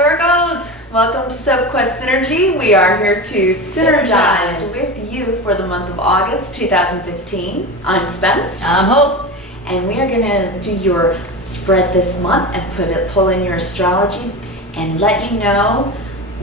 Virgos! Welcome to Sophquest Synergy. We are here to synergize with you for the month of August 2015. I'm Spence. I'm Hope. And we are going to do your spread this month and pull in your astrology and let you know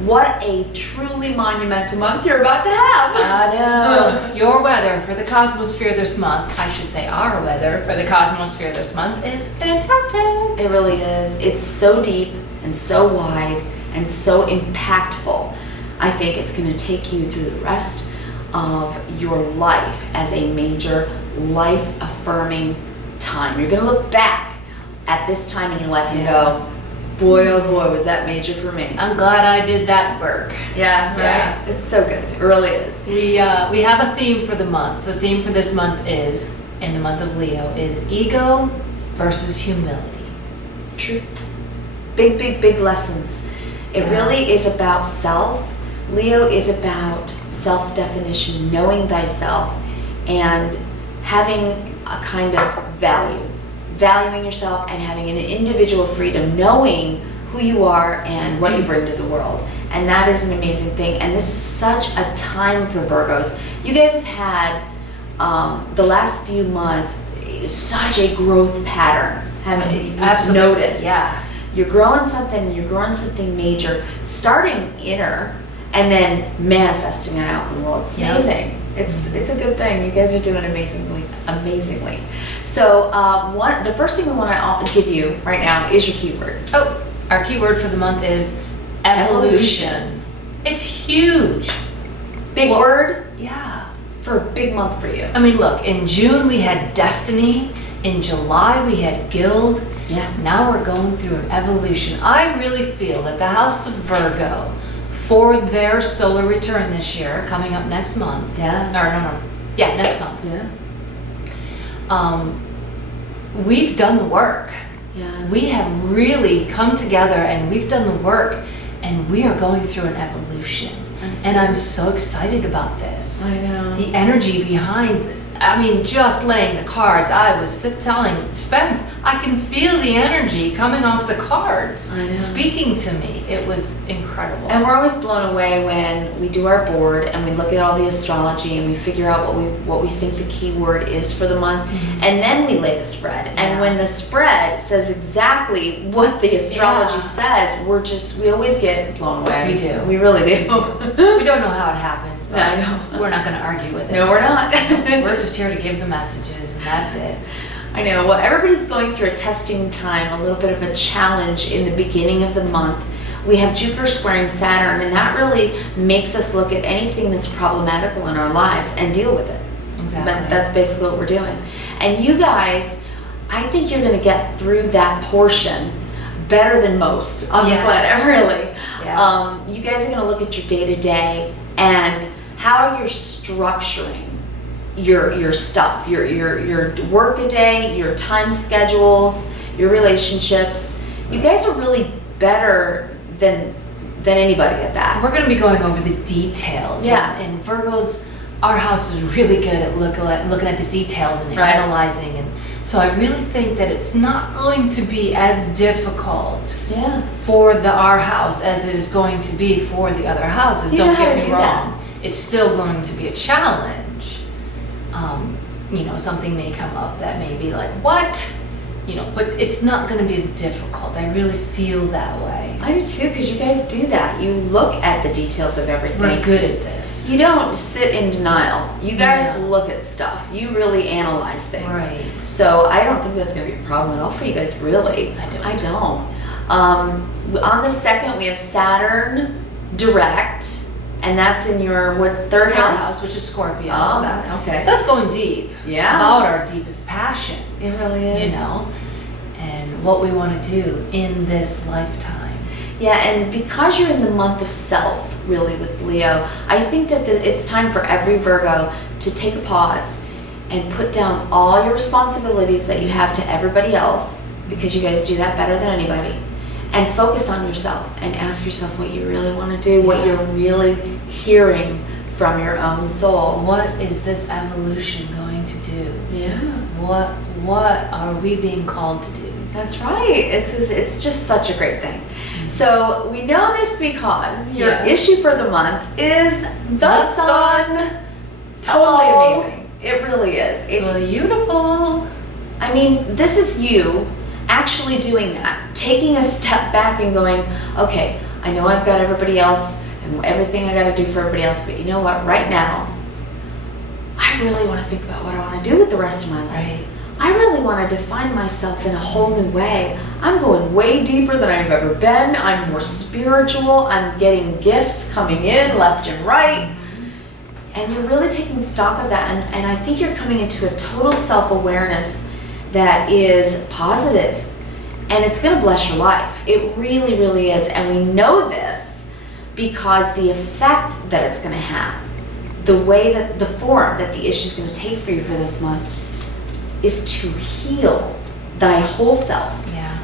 what a truly monumental month you're about to have. I know. Your weather for the Cosmosphere this month, I should say our weather for the Cosmosphere this month, is fantastic. It really is. It's so deep and so wide and so impactful. I think it's going to take you through the rest of your life as a major life-affirming time. You're going to look back at this time in your life and go, boy, oh boy, was that major for me. I'm glad I did that work. Yeah, right? Yeah. It's so good. It really is. We have a theme for the month. The theme for this month is, in the month of Leo, is ego versus humility. True. Big lessons. It really is about self. Leo is about self-definition, knowing thyself, and having a kind of valuing yourself and having an individual freedom, knowing who you are and what you bring to the world. And that is an amazing thing. And this is such a time for Virgos. You guys have had the last few months such a growth pattern. Haven't you noticed? Yeah. You're growing something major, starting inner and then manifesting it out in the world. It's amazing. It's a good thing. You guys are doing amazingly. So the first thing we want to give you right now is your keyword. Oh, our keyword for the month is evolution. It's huge. Big word? Yeah. For a big month for you. I mean, look, in June we had destiny. In July we had guild. Yeah. Now we're going through an evolution. I really feel that the House of Virgo, for their solar return this year, coming up next month. Yeah. Next month. Yeah. We've done the work. Yeah. We have really come together and we've done the work, and we are going through an evolution. And I'm so excited about this. I know. The energy behind just laying the cards, I was telling Spence, I can feel the energy coming off the cards, speaking to me. It was incredible. And we're always blown away when we do our board and we look at all the astrology and we figure out what we think the keyword is for the month, and then we lay the spread. And when the spread says exactly what the astrology says, we always get blown away. We do. We really do. We don't know how it happens, but I know. We're not going to argue with it. No, we're not. We're just here to give the messages, and that's it. I know. Well, everybody's going through a testing time, a little bit of a challenge in the beginning of the month. We have Jupiter squaring Saturn, and that really makes us look at anything that's problematical in our lives and deal with it. Exactly. But that's basically what we're doing. And you guys, I think you're going to get through that portion better than most on the planet, really. Yeah. You guys are going to look at your day-to-day and how you're structuring your stuff, your work a day, your time schedules, your relationships. You guys are really better than anybody at that. We're going to be going over the details. Yeah. And Virgos, our house is really good at looking at the details and analyzing. And so I really think that it's not going to be as difficult for our house as it is going to be for the other houses. Don't get me wrong. It's still going to be a challenge. Something may come up that may be like, what? But it's not going to be as difficult. I really feel that way. I do too, because you guys do that. You look at the details of everything. We're good at this. You don't sit in denial. You guys look at stuff. You really analyze things. Right. So I don't think that's going to be a problem at all for you guys, really. I don't. On the 2nd, we have Saturn direct. And that's in your third house? Which is Scorpio. Oh, okay. So that's going deep. Yeah. About our deepest passions. It really is. And what we want to do in this lifetime. Yeah, and because you're in the month of self, really, with Leo, I think that it's time for every Virgo to take a pause and put down all your responsibilities that you have to everybody else, because you guys do that better than anybody. And focus on yourself and ask yourself what you really want to do, what you're really hearing from your own soul. What is this evolution going to do? Yeah. What are we being called to do? That's right. It's just such a great thing. So we know this because your issue for the month is the sun. Totally amazing. It really is. Beautiful. I mean, this is you actually doing that, taking a step back and going, okay, I know I've got everybody else and everything I got to do for everybody else, but you know what? Right now, I really want to think about what I want to do with the rest of my life. Right. I really want to define myself in a whole new way. I'm going way deeper than I've ever been. I'm more spiritual. I'm getting gifts coming in left and right. And you're really taking stock of that. And I think you're coming into a total self-awareness that is positive. And it's going to bless your life. It really, really is. And we know this because the effect that it's going to have, the way that the form that the issue is going to take for you for this month, is to heal thy whole self. Yeah.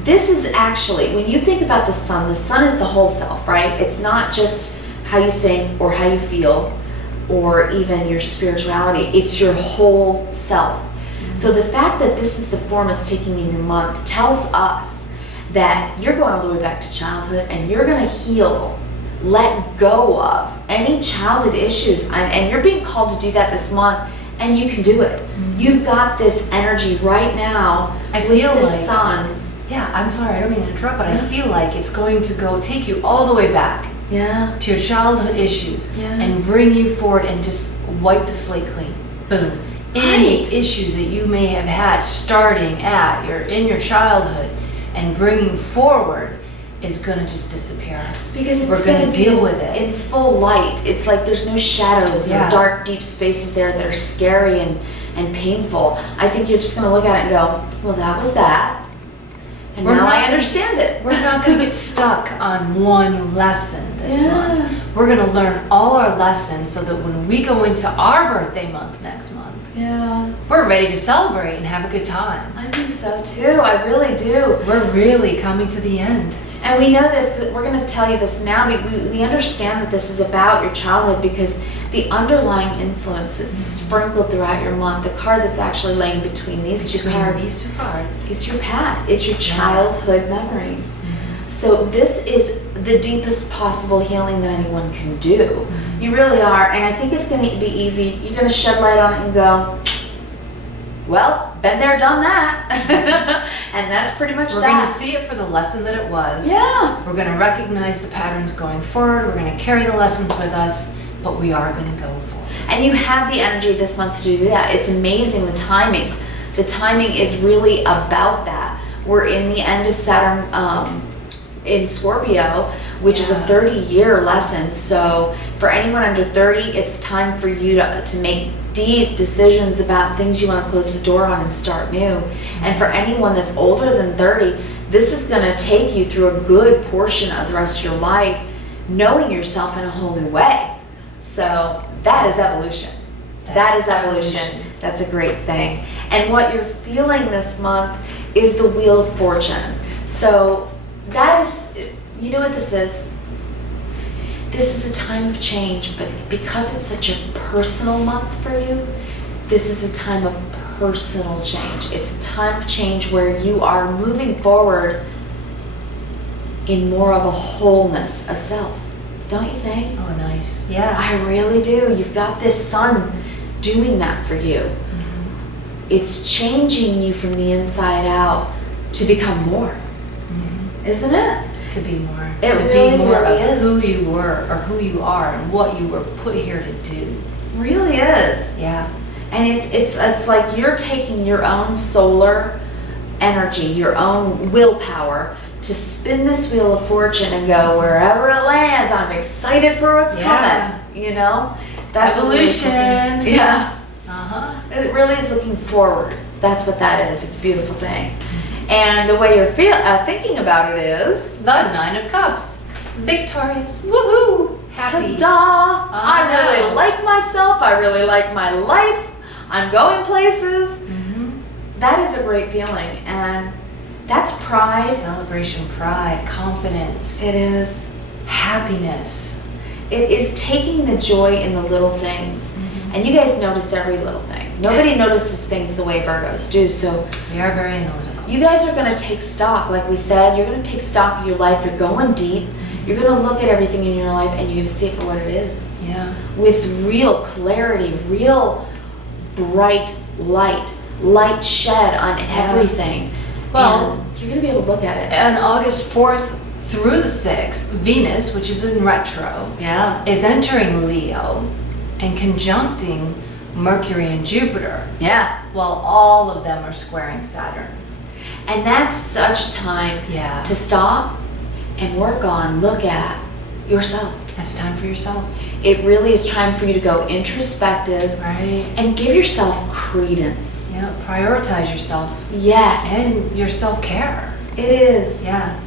This is actually, when you think about the sun is the whole self, right? It's not just how you think or how you feel or even your spirituality. It's your whole self. Mm-hmm. So the fact that this is the form it's taking in your month tells us that you're going all the way back to childhood and you're going to heal, let go of any childhood issues. And you're being called to do that this month. And you can do it. Mm-hmm. You've got this energy right now with the sun. Yeah, I'm sorry, I don't mean to interrupt, but I feel like it's going to take you all the way back to your childhood issues and bring you forward and just wipe the slate clean. Boom. Any issues that you may have had starting in your childhood and bringing forward is going to just disappear. Because it's going to deal with it in full light. It's like there's no shadows or dark, deep spaces there that are scary and painful. I think you're just going to look at it and go, well, that was that. And now I understand it. We're not going to get stuck on one lesson this month. We're going to learn all our lessons so that when we go into our birthday month next month, we're ready to celebrate and have a good time. I think so too. I really do. We're really coming to the end. And we know this, we're going to tell you this now. We understand that this is about your childhood because the underlying influence that's sprinkled throughout your month, the card that's actually laying between these two cards, is your past. It's your childhood memories. Mm-hmm. So this is the deepest possible healing that anyone can do. Mm-hmm. You really are. And I think it's going to be easy. You're going to shed light on it and go, well, been there, done that. And that's pretty much We're going to see it for the lesson that it was. Yeah. We're going to recognize the patterns going forward. We're going to carry the lessons with us, but we are going to go forward. And you have the energy this month to do that. It's amazing, the timing. The timing is really about that. We're in the end of Saturn in Scorpio, which is a 30-year lesson. So for anyone under 30, it's time for you to make deep decisions about things you want to close the door on and start new. And for anyone that's older than 30, this is going to take you through a good portion of the rest of your life, knowing yourself in a whole new way. So that is evolution. That is evolution. That's a great thing. And what you're feeling this month is the Wheel of Fortune. So that is, you know what this is? This is a time of change, but because it's such a personal month for you, this is a time of personal change. It's a time of change where you are moving forward in more of a wholeness of self. Don't you think? Oh, nice. Yeah. I really do. You've got this sun doing that for you. Mm-hmm. It's changing you from the inside out to become more. Mm-hmm. Isn't it? To be more. It to really, be more really of is. who you were or who you are and what you were put here to do. Really is. Yeah. And it's like you're taking your own solar energy, your own willpower to spin this Wheel of Fortune and go wherever it lands. I'm excited for what's coming. You know? That's evolution. Yeah. Uh-huh. It really is looking forward. That's what that is. It's a beautiful thing. And the way you're thinking about it is the Nine of Cups. Victorious. Woohoo! Happy. Ta-da! I really like myself. I really like my life. I'm going places. Mm-hmm. That is a great feeling. And that's pride. Celebration, pride, confidence. It is. Happiness. It is taking the joy in the little things. Mm-hmm. And you guys notice every little thing. Nobody notices things the way Virgos do. So we are very analytical. You guys are going to take stock, like we said, you're going to take stock of your life. You're going deep. You're going to look at everything in your life and you're going to see it for what it is. Yeah. With real clarity, real bright light shed on everything. Well, and you're going to be able to look at it. On August 4th through the 6th, Venus, which is in retro, is entering Leo and conjuncting Mercury and Jupiter. Yeah. While all of them are squaring Saturn. And that's such a time to stop and work on, look at yourself. That's time for yourself. It really is time for you to go introspective, right? And give yourself credence. Yeah, prioritize yourself. Yes. And your self-care. It is. Yeah.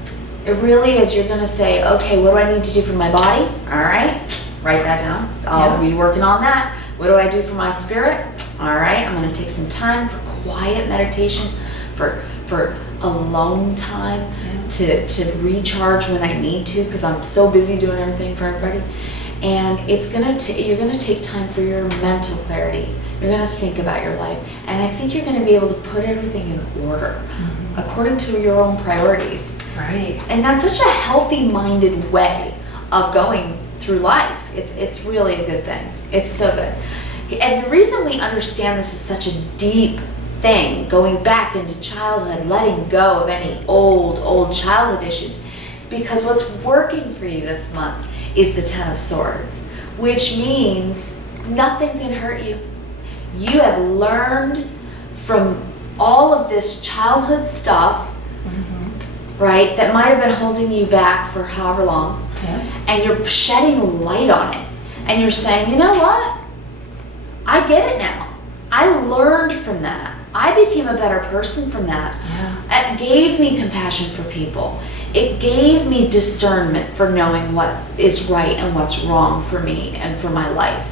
It really is. You're going to say, okay, what do I need to do for my body? All right. Write that down. I'll be working on that. What do I do for my spirit? All right. I'm going to take some time for quiet meditation, for alone time, to recharge when I need to, because I'm so busy doing everything for everybody. And you're gonna take time for your mental clarity. You're gonna think about your life, and I think you're gonna be able to put everything in order according to your own priorities. Right. And that's such a healthy-minded way of going through life. It's really a good thing. It's so good. And the reason we understand this is such a deep thing, going back into childhood, letting go of any old childhood issues, because what's working for you this month is the Ten of Swords, which means nothing can hurt you. You have learned from all of this childhood stuff, right, that might have been holding you back for however long, and you're shedding light on it, and you're saying, you know what, I get it now. I learned from that. I became a better person from that. It gave me compassion for people. It gave me discernment for knowing what is right and what's wrong for me and for my life.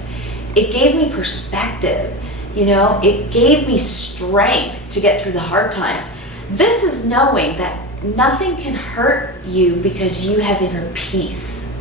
It gave me perspective. It gave me strength to get through the hard times. This is knowing that nothing can hurt you because you have inner peace.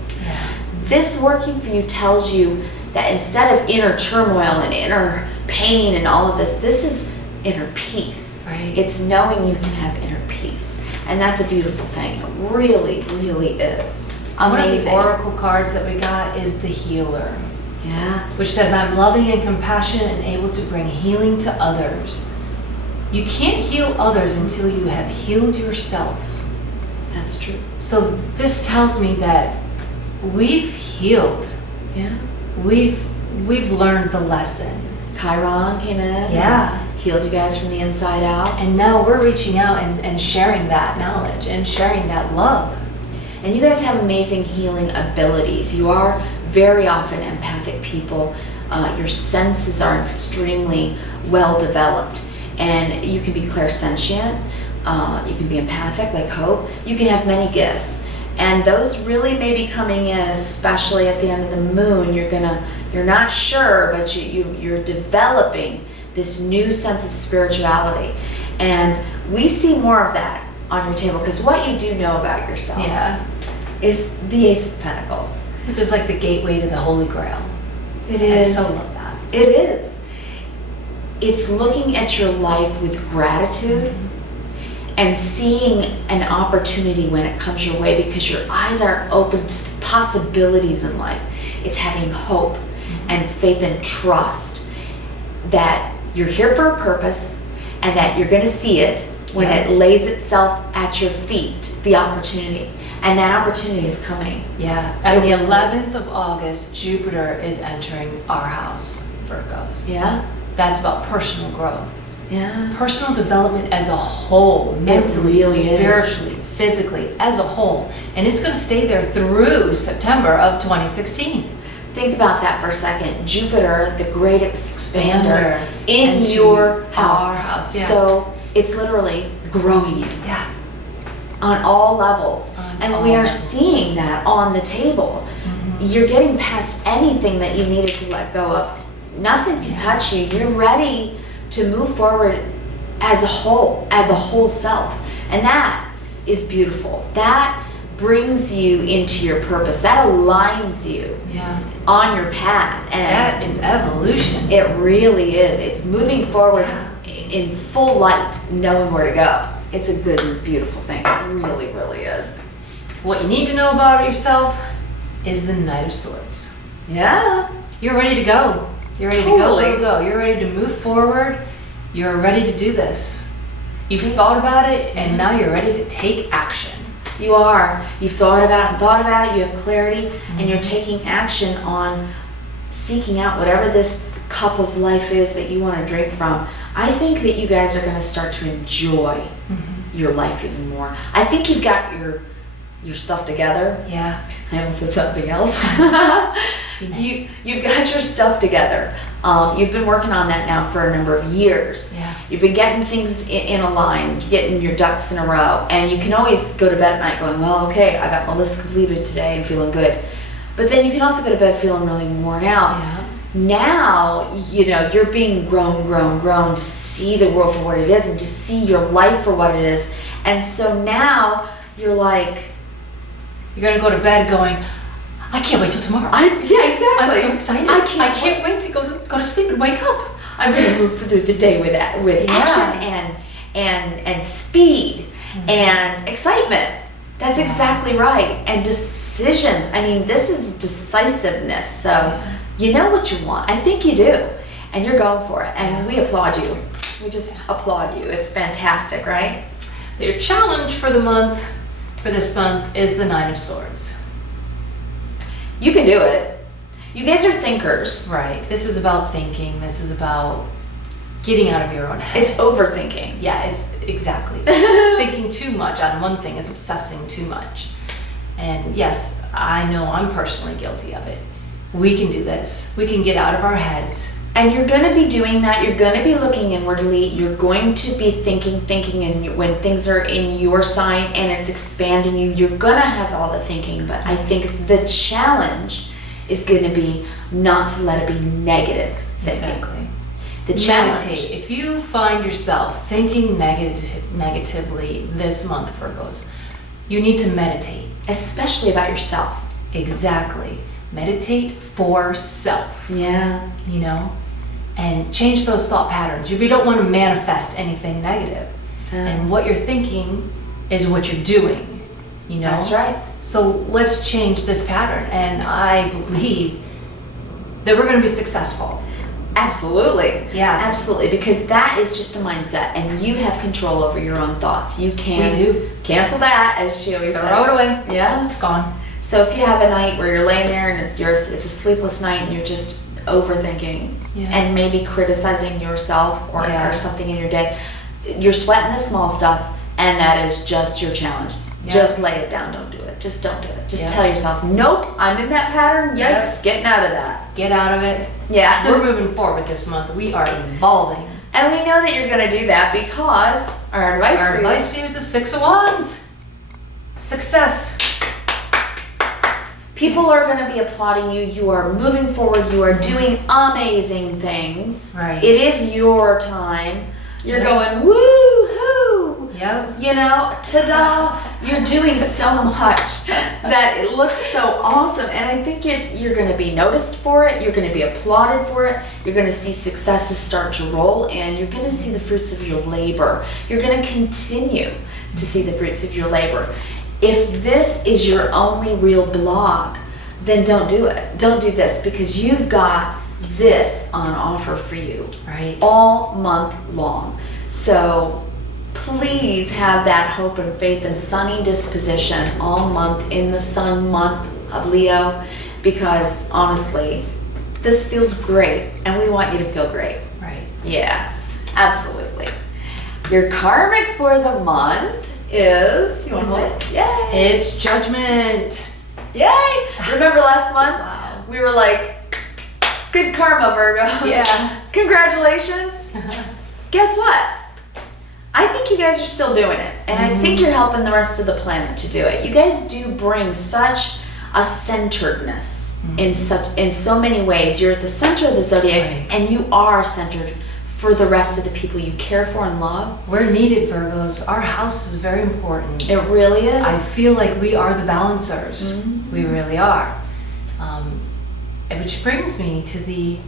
This working for you tells you that instead of inner turmoil and inner pain and all of this is inner peace. Right. It's knowing you can have inner peace. And that's a beautiful thing. It really, really is. Amazing. One of the oracle cards that we got is the Healer. Yeah. Which says, I'm loving and compassionate and able to bring healing to others. You can't heal others until you have healed yourself. That's true. So this tells me that we've healed. Yeah. We've learned the lesson. Chiron came in. Yeah. Healed you guys from the inside out. And now we're reaching out and sharing that knowledge and sharing that love. And you guys have amazing healing abilities. You are very often empathic people. Your senses are extremely well developed. And you can be clairsentient. You can be empathic like Hope. You can have many gifts. And those really may be coming in, especially at the end of the moon. You're not sure, but you're developing this new sense of spirituality. And we see more of that on your table, because what you do know about yourself is the Ace of Pentacles. Which is like the gateway to the Holy Grail. It is. I so love that. It is. It's looking at your life with gratitude and seeing an opportunity when it comes your way, because your eyes are open to the possibilities in life. It's having hope and faith and trust that you're here for a purpose and that you're going to see it when it lays itself at your feet, the opportunity. And that opportunity is coming. Yeah. At the 11th of August, Jupiter is entering our house, Virgos. Yeah. That's about personal growth. Yeah. Personal development as a whole, mentally, really spiritually, physically, as a whole. And it's going to stay there through September of 2016. Think about that for a second. Jupiter, the great expander, in into your house. Our house, yeah. So it's literally growing you. Yeah. On all levels. On and all we are levels. seeing that on the table. You're getting past anything that you needed to let go of. Nothing can touch you. You're ready to move forward as a whole self. And that is beautiful. That brings you into your purpose. That aligns you on your path. And that is evolution. it really is. It's moving forward in full light, knowing where to go. It's a good and beautiful thing. It really, really is. What you need to know about yourself is the Knight of Swords. Yeah. You're ready to go. You're ready to go. You're ready to move forward. You're ready to do this. You've thought about it, and now you're ready to take action. You are. You've thought about it. You have clarity, and you're taking action on seeking out whatever this cup of life is that you want to drink from. I think that you guys are going to start to enjoy your life even more. I think you've got your stuff together. Yeah. I almost said something else. You've got your stuff together. You've been working on that now for a number of years. Yeah. You've been getting things in a line, getting your ducks in a row, and you can always go to bed at night going, well, okay, I got my list completed today and feeling good. But then you can also go to bed feeling really worn out. Yeah. Now, you're being grown to see the world for what it is and to see your life for what it is. And so now you're like, you're going to go to bed going, I can't wait till tomorrow. Yeah, exactly. I'm so excited. I can't wait to go to sleep and wake up. I'm going to move through the day with action and speed and excitement. That's exactly right. And decisions. I mean, this is decisiveness. So you know what you want. I think you do. And you're going for it. And we applaud you. We just applaud you. It's fantastic, right? Your challenge for this month is the Nine of Swords. You can do it. You guys are thinkers. Right. This is about thinking. This is about getting out of your own head. It's overthinking. Yeah, it's exactly. It's thinking too much on one thing is obsessing too much. And yes, I know I'm personally guilty of it. We can do this. We can get out of our heads. And you're going to be doing that. You're going to be looking inwardly. You're going to be thinking, and when things are in your sign and it's expanding you, you're going to have all the thinking. But I think the challenge is going to be not to let it be negative thinking. Exactly. The challenge. Meditate. If you find yourself thinking negatively this month, Virgos, you need to meditate. Especially about yourself. Exactly. Meditate for self. Yeah. And change those thought patterns. You don't want to manifest anything negative. And what you're thinking is what you're doing. That's right. So let's change this pattern. And I believe that we're going to be successful. Absolutely. Yeah. Absolutely. Because that is just a mindset, and you have control over your own thoughts. You can We do. cancel that, as she always said. Throw it away. Yeah. Gone. So if you have a night where you're laying there and it's a sleepless night and you're just overthinking and maybe criticizing yourself or something in your day, you're sweating the small stuff, and that is just your challenge. Just lay it down. Don't do it. Just don't do it. Just tell yourself, nope, I'm in that pattern. Yikes, getting out of that. Get out of it. Yeah. We're moving forward this month. We are evolving. And we know that you're going to do that because our advice for you is the Six of Wands. Success. People are going to be applauding you. You are moving forward. You are doing amazing things. Right. It is your time. You're going woo-hoo. Yep. Ta-da. You're doing so much that it looks so awesome. And I think you're going to be noticed for it. You're going to be applauded for it. You're going to see successes start to roll, and you're going to see the fruits of your labor. You're going to continue to see the fruits of your labor. If this is your only real blog, then don't do it. Don't do this, because you've got this on offer for you all month long. So please have that hope and faith and sunny disposition all month in the sun month of Leo, because honestly, this feels great and we want you to feel great. Right. Yeah, absolutely. Your karmic for the month is, you want to say it? Yay! It's Judgment. Yay! Remember last month? Wow. We were like, good karma, Virgo. Yeah. Congratulations. Guess what? I think you guys are still doing it, and I think you're helping the rest of the planet to do it. You guys do bring such a centeredness in so many ways. You're at the center of the zodiac, and you are centered for the rest of the people you care for and love. We're needed, Virgos. Our house is very important. It really is. I feel like we are the balancers. We really are. Which brings me to the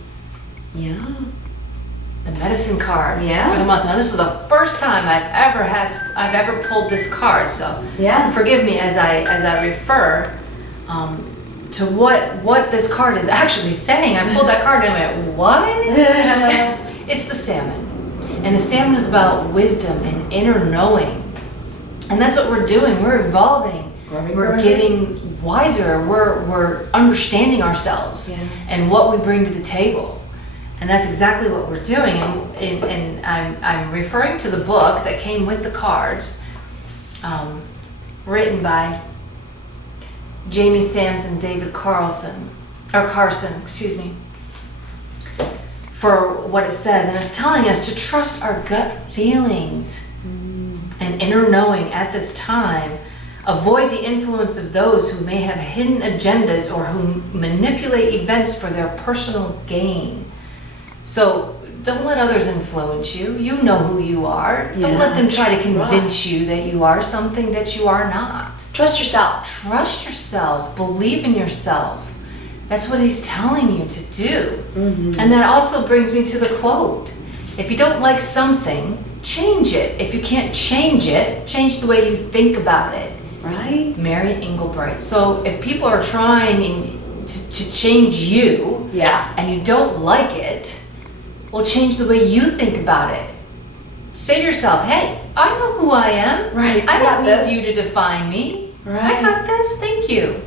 the medicine card Yeah. for the month. Now this is the first time I've ever pulled this card, so Yeah. forgive me as I refer to what this card is actually saying. I pulled that card and I went, what? It's the salmon. And the salmon is about wisdom and inner knowing. And that's what we're doing. We're evolving. We're getting wiser. We're understanding ourselves and what we bring to the table. And that's exactly what we're doing. And I'm referring to the book that came with the cards, written by Jamie Sands and David Carson, excuse me, for what it says. And it's telling us to trust our gut feelings and inner knowing at this time. Avoid the influence of those who may have hidden agendas or who manipulate events for their personal gain. So don't let others influence you. You know who you are. Don't let them try to convince you that you are something that you are not. Trust yourself. Trust yourself. Believe in yourself. That's what he's telling you to do. And that also brings me to the quote. If you don't like something, change it. If you can't change it, change the way you think about it. Right? Mary Engelbreit. So if people are trying to change you and you don't like it, well, change the way you think about it. Say to yourself, hey, I know who I am. Right. I don't need you to define me. Right. I got this. Thank you.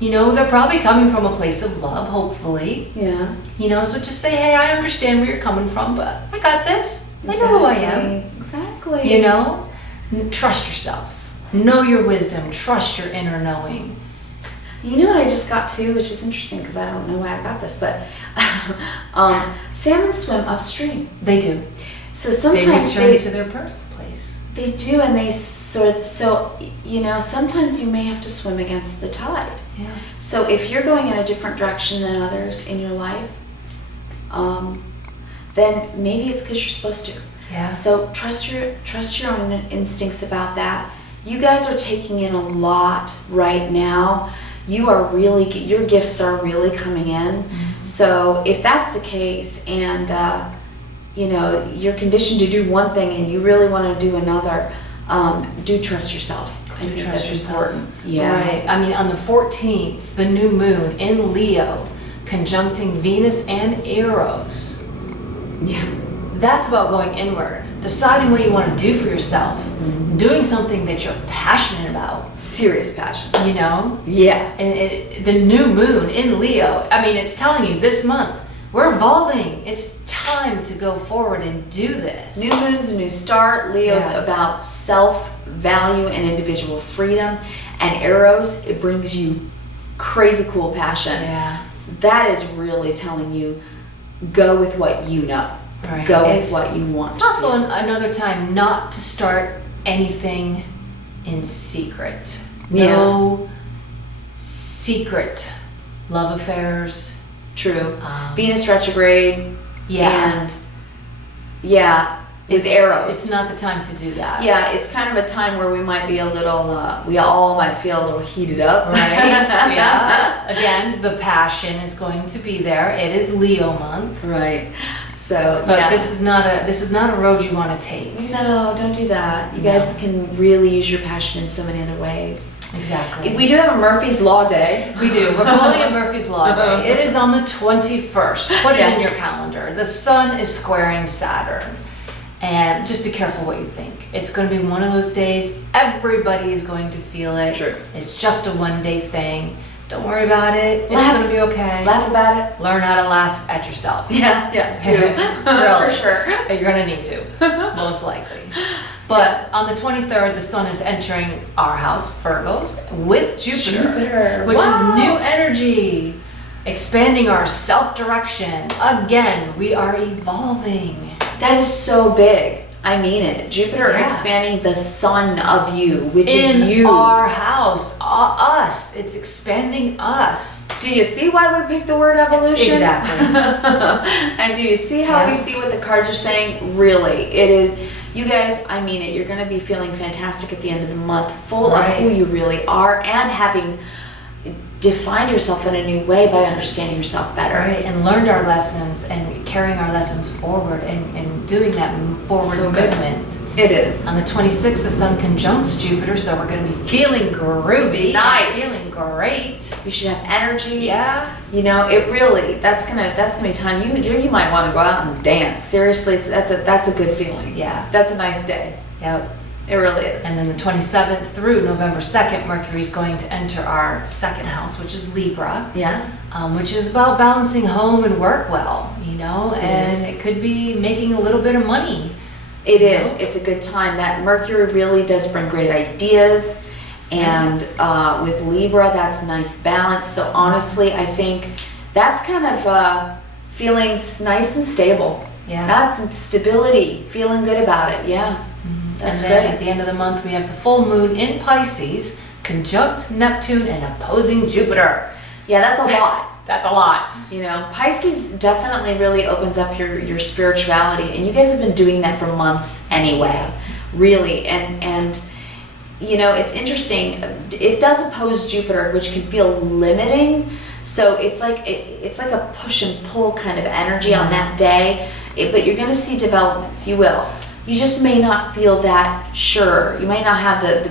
You know, they're probably coming from a place of love, hopefully. Yeah. You know, so just say, hey, I understand where you're coming from, but I got this. I know who I am. Exactly. You know, trust yourself. Know your wisdom. Trust your inner knowing. You know what I just got to, which is interesting because I don't know why I got this, but salmon swim upstream. They do. So sometimes they return to their birthplace. They do, and they so you know, sometimes you may have to swim against the tide. Yeah. So if you're going in a different direction than others in your life, then maybe it's because you're supposed to. Yeah. So trust your own instincts about that. You guys are taking in a lot right now. Your gifts are really coming in. So if that's the case, and you know, you're conditioned to do one thing and you really want to do another, do trust yourself. I think that's important. Yeah. Right. I mean, on the 14th, the new moon in Leo, conjuncting Venus and Eros. Yeah. That's about going inward, deciding what you want to do for yourself, doing something that you're passionate about. Serious passion. You know? Yeah. And the new moon in Leo, I mean, it's telling you this month, we're evolving. It's time to go forward and do this. New moon's a new start. Leo's about self-value and individual freedom. And Eros, it brings you crazy cool passion. Yeah. That is really telling you, go with what you know. Right. Go with what you want. It's also another time not to start anything in secret. No secret love affairs. True. Venus retrograde. Yeah. And with Eros. It's not the time to do that. Yeah, it's kind of a time where we might be a little, we all might feel a little heated up. Right. Yeah. Again, the passion is going to be there. It is Leo month. Right. So, but this is not a road you want to take. No, don't do that. You guys can really use your passion in so many other ways. Exactly. We do have a Murphy's Law Day. We do. We're calling it Murphy's Law Day. It is on the 21st. Put it in your calendar. The sun is squaring Saturn. And just be careful what you think. It's going to be one of those days. Everybody is going to feel it. True. It's just a one-day thing. Don't worry about it. It's going to be okay. Laugh about it. Learn how to laugh at yourself. Yeah, do. Really. For sure. You're going to need to, most likely. But on the 23rd, the sun is entering our house, Virgos, with Jupiter. Which is new energy, expanding our self-direction. Again, we are evolving. That is so big. I mean it. Jupiter expanding the sun of you, which is you. In our house, us. It's expanding us. Do you see why we picked the word evolution? Exactly. And do you see how we see what the cards are saying? Really, it is. You guys, I mean it. You're going to be feeling fantastic at the end of the month, full of who you really are, and having defined yourself in a new way by understanding yourself better. Right, and learned our lessons and carrying our lessons forward and doing that forward So good. movement. It is. On the 26th, the sun conjuncts Jupiter, so we're going to be feeling groovy. Nice. Feeling great. You should have energy. Yeah. You know, it really, that's gonna be time. You might want to go out and dance. Seriously, that's a good feeling. Yeah. That's a nice day. Yep. It really is. And then the 27th through November 2nd, Mercury is going to enter our second house, which is Libra. Yeah. Which is about balancing home and work well, you know, It and is. it could be making a little bit of money. It You is. know? It's a good time. That Mercury really does bring great ideas. And with Libra, that's nice balance. So honestly, I think that's kind of feeling nice and stable. Yeah. That's stability, feeling good about it. Yeah. That's and then great. at the end of the month, we have the full moon in Pisces, conjunct Neptune and opposing Jupiter. Yeah, that's a lot. That's a lot. You know, Pisces definitely really opens up your spirituality, and you guys have been doing that for months anyway, really. And you know, it's interesting. It does oppose Jupiter, which can feel limiting. So it's like a push and pull kind of energy on that day. But you're going to see developments. You will. You just may not feel that sure. You might not have the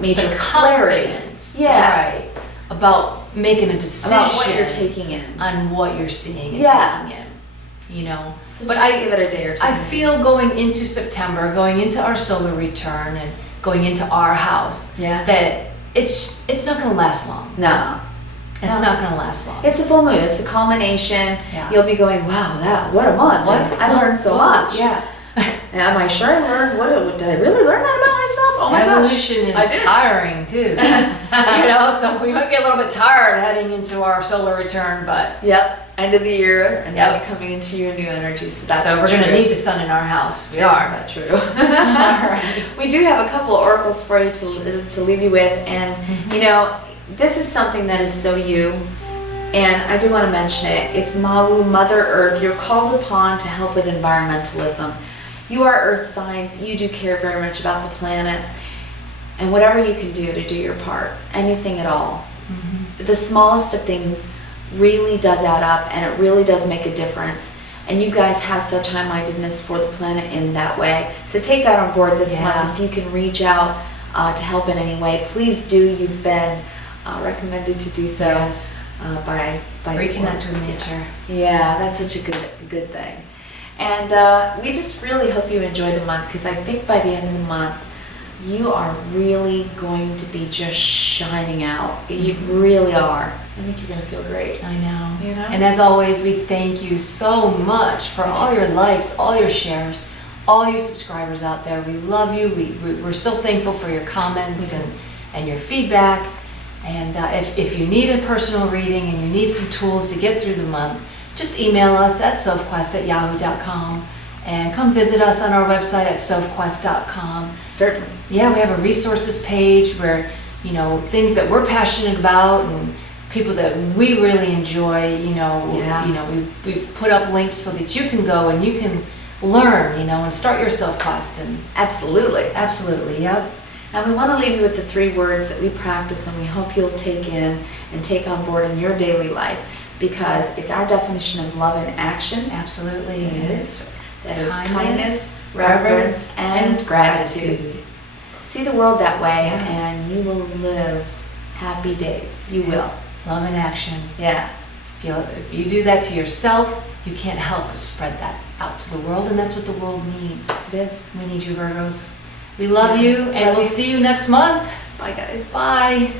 major The clarity. confidence, Yeah. right, about making a decision About what you're taking in. on what you're seeing and Yeah. taking in, you know. So but just give it a day or two. I feel going into September, going into our solar return and going into our house, Yeah. that it's not going to last long. No. It's No. not going to last long. It's a full moon. It's a culmination. Yeah. You'll be going, wow, what a month. I learned so much. Yeah. Am I sure I learned? Did I really learn that about myself? Oh my Evolution gosh. is tiring too. You know, so we might be a little bit tired heading into our solar return, but Yep. End of the year, and Yep. then coming into your new energy. So that's so we're going to true. need the sun in our house. We Isn't are. that true? All right. We do have a couple of oracles for you to leave you with, and you know, this is something that is so you. And I do want to mention it. It's Mawu, Mother Earth. You're called upon to help with environmentalism. You are earth signs. You do care very much about the planet. And whatever you can do to do your part, anything at all. The smallest of things really does add up, and it really does make a difference. And you guys have such high-mindedness for the planet in that way. So take that on board this Yeah. month. If you can reach out to help in any way, please do. You've been recommended to do so. Yes. By Reconnect the with nature. Yeah, that's such a good thing. And we just really hope you enjoy the month, because I think by the end of the month, you are really going to be just shining out. You really are. I think you're going to feel great. I know. You know? And as always, we thank you so much for all your likes, all your shares, all your subscribers out there. We love you. We're so thankful for your comments and your feedback. And if you need a personal reading and you need some tools to get through the month, just email us at sophquest@yahoo.com and come visit us on our website at sophquest.com. Certainly. Yeah, we have a resources page where, you know, things that we're passionate about and people that we really enjoy, you know, Yeah. we've put up links so that you can go and you can learn, you know, and start your Sophquest. And Absolutely. absolutely, yep. And we want to leave you with the 3 words that we practice, and we hope you'll take in and take on board in your daily life, because it's our definition of love in action. Absolutely. It is. That is Kindness, kindness, reverence, and gratitude. See the world that way, Yeah. and you will live happy days. You will. Love in action. Yeah. If you do that to yourself, you can't help but spread that out to the world, and that's what the world needs. It is. We need you, Virgos. We love Yeah. you, and Love we'll you. see you next month. Bye, guys. Bye.